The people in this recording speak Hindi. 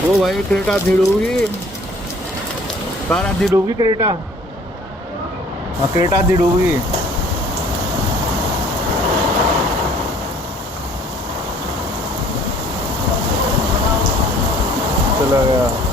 ओ भाई क्रेटा आधी डूबी। कार आधी डूबी क्रेटा। हाँ क्रेटा आधी डूबी। चला गया।